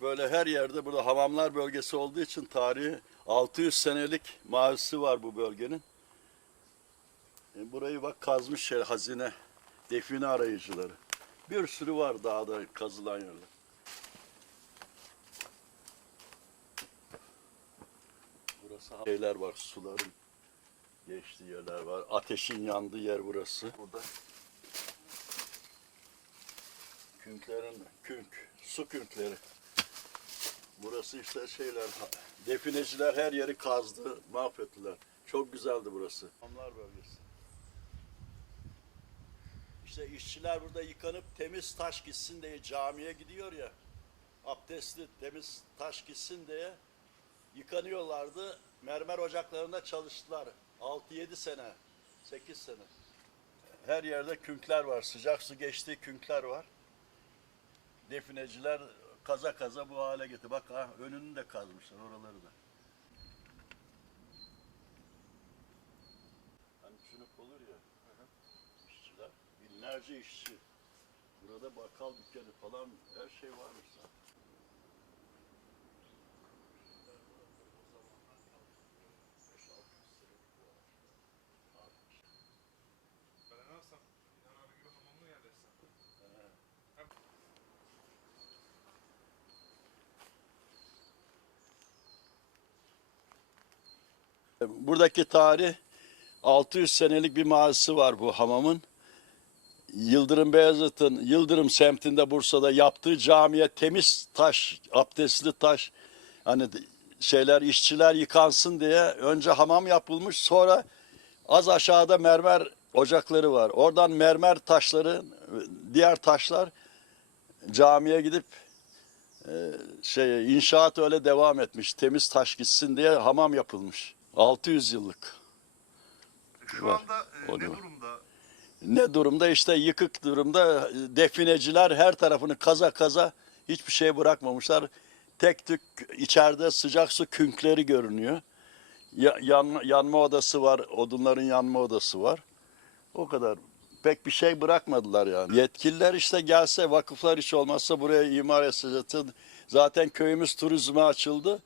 böyle her yerde burada hamamlar bölgesi olduğu için tarihi 600 senelik mazisi var bu bölgenin. E, burayı bak kazmış şey, hazine, define arayıcıları. Bir sürü var dağda kazılan yerler. Burası şeyler var, suların geçtiği yerler var. Ateşin yandığı yer burası. Burada künklerin künk, su künkleri. Burası işte şeyler, defineciler her yeri kazdı, mahvettiler. Çok güzeldi burası. Hamlar bölgesi. İşte işçiler burada yıkanıp temiz taş gitsin diye camiye gidiyor ya. Abdestli temiz taş gitsin diye yıkanıyorlardı. Mermer ocaklarında çalıştılar. 6-7 sene, 8 sene. Her yerde künkler var. Sıcak su geçtiği künkler var. Defineciler kaza kaza bu hale getirdi. Bak ha önünü de kazmışlar oraları da. Hani sünüp olur ya. işçiler. Binlerce işçi. Burada bakkal dükkanı falan her şey varmış Buradaki tarih 600 senelik bir mazisi var bu hamamın. Yıldırım Beyazıt'ın Yıldırım semtinde Bursa'da yaptığı camiye temiz taş, abdestli taş hani şeyler işçiler yıkansın diye önce hamam yapılmış sonra az aşağıda mermer ocakları var. Oradan mermer taşları diğer taşlar camiye gidip şey inşaat öyle devam etmiş. Temiz taş gitsin diye hamam yapılmış. 600 yıllık. Şu Var. anda e, ne durumda? Ne durumda işte yıkık durumda defineciler her tarafını kaza kaza hiçbir şey bırakmamışlar. Tek tük içeride sıcak su künkleri görünüyor. Ya- yanma, yanma odası var, odunların yanma odası var. O kadar. Pek bir şey bırakmadılar yani. Yetkililer işte gelse vakıflar hiç olmazsa buraya imar etse zaten köyümüz turizme açıldı.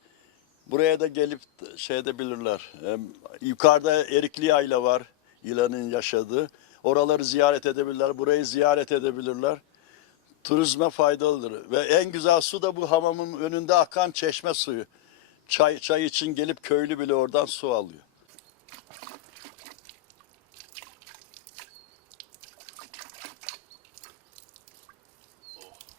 Buraya da gelip şey edebilirler. Hem yukarıda Erikli Yayla var. Yılanın yaşadığı. Oraları ziyaret edebilirler. Burayı ziyaret edebilirler. Turizme faydalıdır. Ve en güzel su da bu hamamın önünde akan çeşme suyu. Çay, çay için gelip köylü bile oradan su alıyor.